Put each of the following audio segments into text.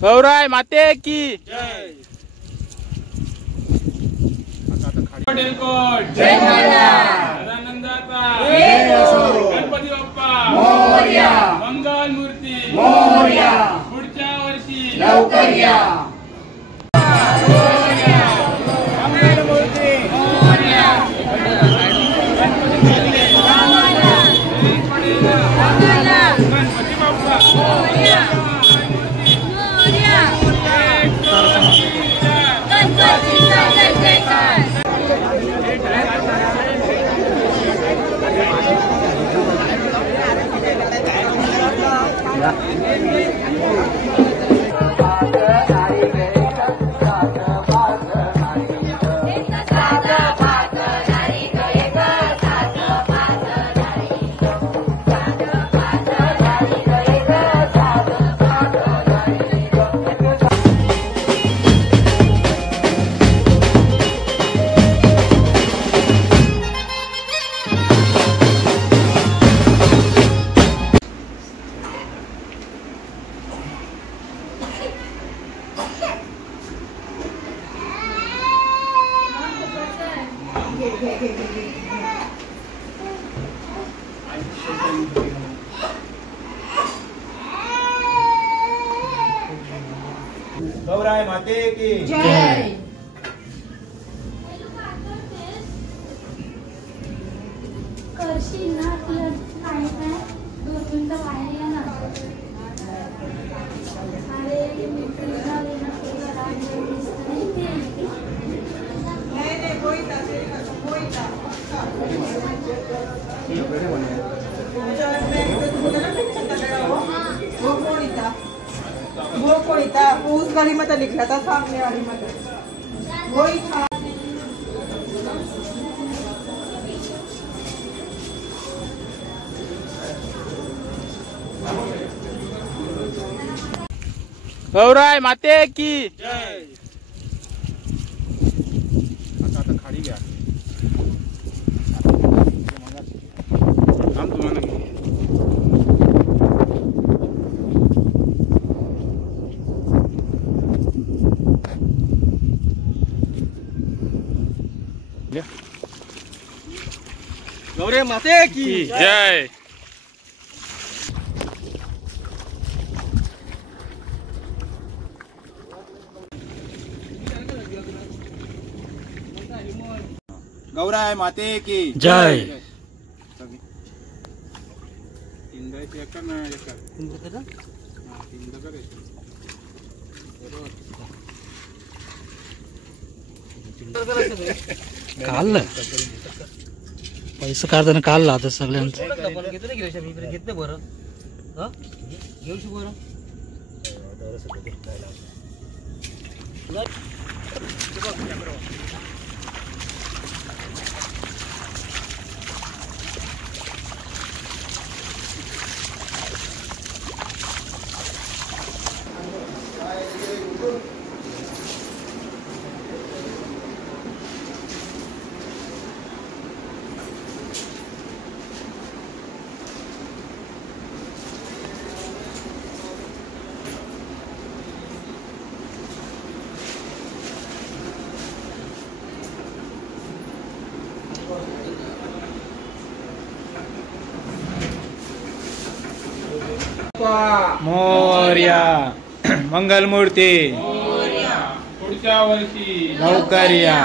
गौराई माते की जय। जय गणपती बाप्पा मोरया, मंगल मूर्ती मोरया, पुढच्या वर्षी लवकर या। मंगल मूर्ती गणपती बाप्पा गौराई माते की जय। करशील ना तुला नाही काय 2 मिनिटं बाहेर ये ना. अरे मी तुला लेना केला राजा दिसतंय ते. नहीं कोई था कोई था वो कोई था वो उस गली में तो लिखा था सामने वाली में वही था। गौराई माते की जय। आता खाली घ्या। थांब तुम्हाला घे. गौराई माते की जय. गौराई माते की जय. काढलं पैसे काढताना काढला आता सगळ्यांचं. घेतलं बरं घेऊ बरं मोरया मंगल मूर्ती पुढच्या वर्षी लवकर या.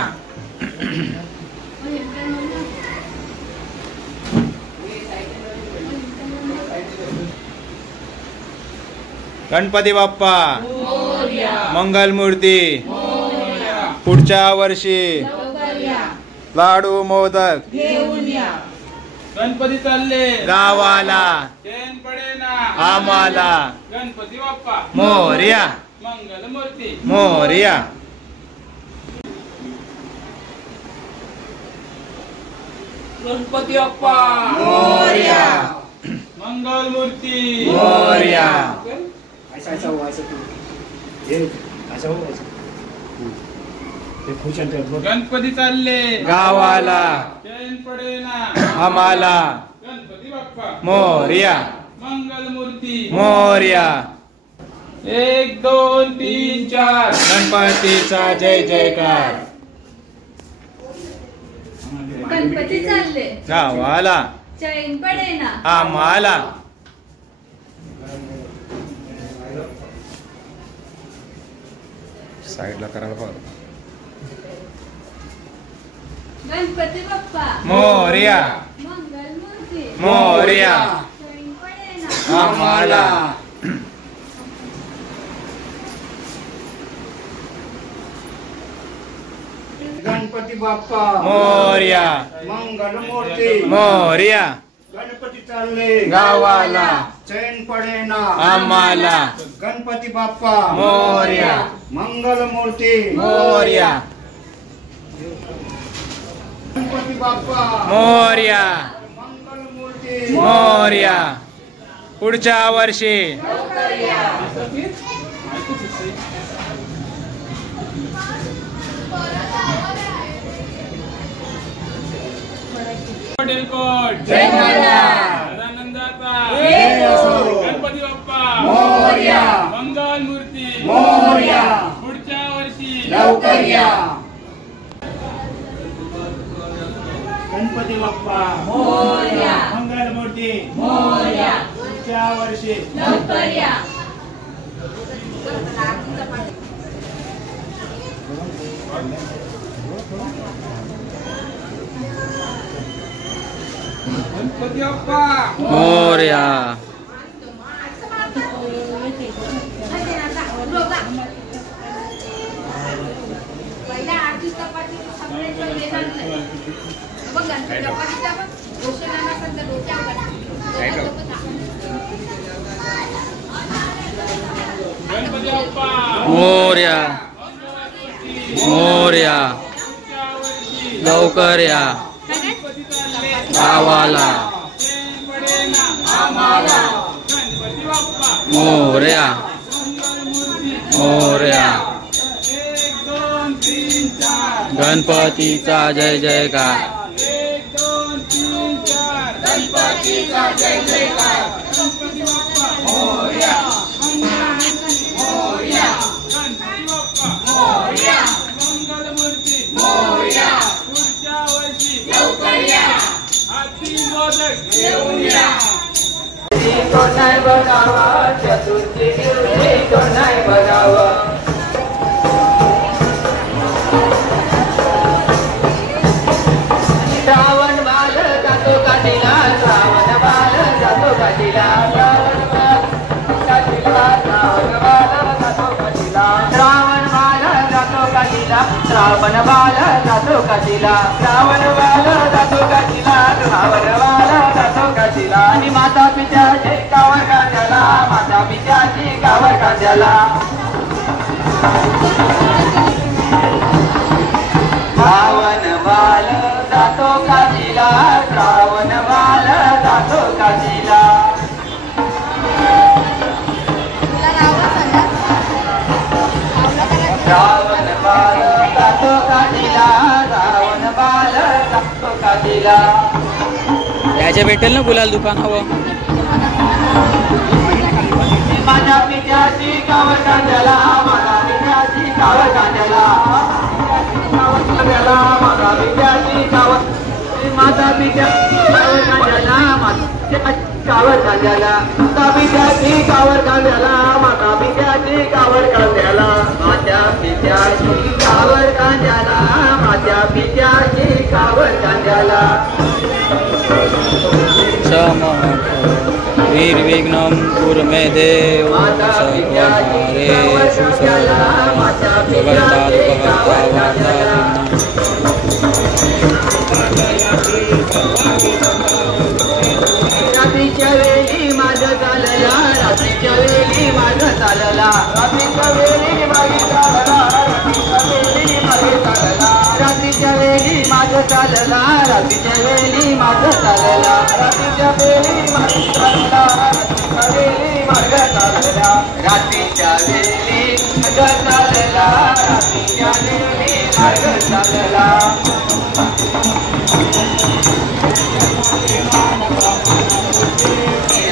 गणपती बाप्पा मंगल मूर्ती पुढच्या वर्षी लाडू मोदक गणपती चालले गावाला चैन पडे ना आम्हाला. गणपती बाप्पा मोरया मंगल मूर्ती मोरया. गणपती बाप्पा मोरया, मंगल मूर्ती मोरया. गणपती चालले गावाला चैन पडे ना आम्हाला. गणपती बाप्पा मोरया मंगल मूर्ती मोरया. 1 2 3 4 गणपतीचा जय जयकार गणपती चालले गावाला चैन पडेना आम्हाला साईडला करायला पाहिजे गणपती बाप्पा मोरया मंगलमूर्ती मोरया चैन पडेना आम्हाला गणपती बाप्पा मोरया मंगलमूर्ती मोरया गणपती चालले गावाला चैन पडेना आम्हाला गणपती बाप्पा मोरया मंगलमूर्ती मोरया गणपती बाप्पा मोरया मंगलमूर्ती मोरया पुढच्या वर्षी पटेल कोट जय महाराज सदानंदाचा जय असो. गणपती बाप्पा मोरया मंगल मूर्ती मोरया पुढच्या वर्षी लवकर या गणपती बाप्पा मोरया मंगलमूर्ती मोरया पुढच्या वर्षी लवकर या गणपती बाप्पा मोरया गणपती बाप्पा मोरया मोरया पुढच्या वर्षी लवकर या गणपती चालले गावाला चैन पडेना आम्हाला गणपती बाप्पा मोरया मंगलमूर्ती मोरया 1 2 3 4 गणपतीचा जय जयकार 1 2 3 4 गणपतीचा जय जयकार गणपती बाप्पा मोरया मोरया गणपती बाप्पा मोरया मंगलमूर्ती मोरया पुढच्या वर्षी लवकर या हाती मोदक घेऊन या श्रावण बाल जातो काशीला श्रावण बाल जातो काशीला श्रावण बाल जातो काशीला श्रावण बाल जातो काशीला श्रावण बाल जातो काशीला श्रावण बाल जातो काशीला आणि माता पित्याचे गावर कांद्याला माता पित्याची गावर कांद्याला श्रावण बाल जातो काशीला श्रावण बाल जातो काशीला श्रावण बाल जातो काशीला श्रावण बाल जातो काशीला याचे भेटेल ना गुलाल दुकान हवं माझ्या पित्याची गावर कांद्याला माझ्या पित्याची गावर कांद्याला माझा पित्याची गावर माता पित्याची गावर कांद्याला गावर कांद्याला माता पित्याची गावर कांद्याला माता पित्याची गावर कांद्याला माझ्या पित्याची गावर कांद्याला माझ्या पित्याची गावर कांद्याला निर्विघ्नं कुरु मे देव सर्वकार्येषु सर्वदा रात्रीच्या वेळी माझं चालला रात्रीच्या वेळी माझं चालला रात्रीच्या वेळी मागे चालला रात्रीच्या वेळी माझं चालला रात्रीच्या वेळी माझं चालला रात्रीच्या वेळी माझं चालला रात्रीच्या वेळी माझं चालला रात्रीच्या वेळी माझं चालला रात्रीच्या वेळी माझं चालला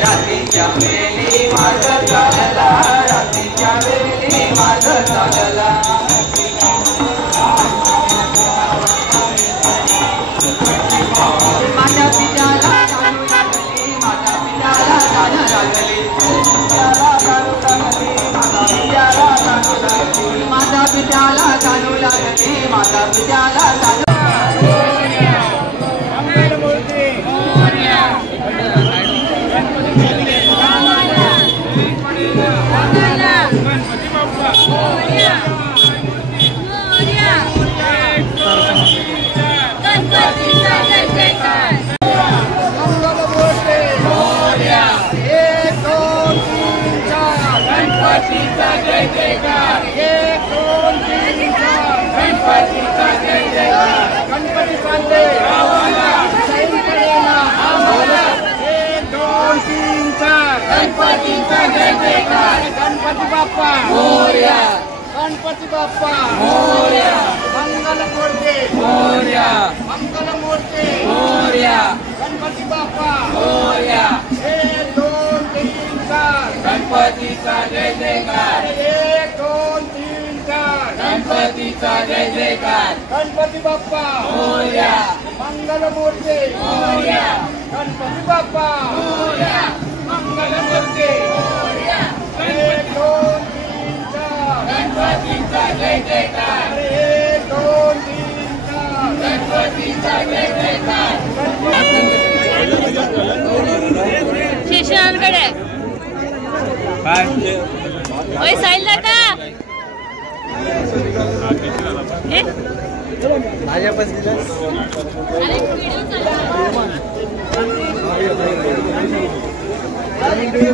रात्रीच्या वेळी माझं चालला रात्रीच्या वेळी मार्ग चालला माझ्या पित्याला जाणू लागली माझ्या पित्याला जाणू लागली माझ्या पित्याला जाणू लागली माझ्या पित्याला जाणू मंगलमूर्ती गणपती बाप्पा गणपतीचा जय जयकार गणपतीचा जय जयकार 1 2 3 4 गणपतीचा जय जयकार गणपती चालले गावाला सैन करेला आम्हाला 1 2 3 4 गणपतीचा जय जयकार गणपती बाप्पा मोरया गणपती बाप्पा मोरया मंगलमूर्ती मोरया मंगलमूर्ती मोरया गणपती बाप्पा मोरया 1 2 3 4 गणपतीचा जय जयकार 1 2 3 4 गणपतीचा जय जयकार गणपती बाप्पा मोरया मंगलमूर्ती मोरया गणपती बाप्पा मोरया मंगलमूर्ती मोरया 1 2 3 4 गणपतीचा जय जयकार 1 2 3 4 गणपतीचा जय जयकार शेषांकडे ओय साईल दादा अरे व्हिडिओ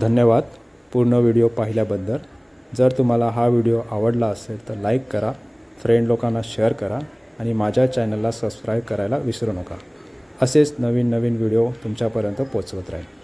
धन्यवाद पूर्ण व्हिडिओ पाहिल्याबद्दल। जर तुम्हाला हा व्हिडिओ आवडला असेल तर लाईक करा, फ्रेंड लोकांना शेअर करा आणि माझ्या चॅनलला सबस्क्राईब करायला विसरू नका। असेच नवीन नवीन व्हिडिओ तुमच्यापर्यंत पोहोचवत राहील।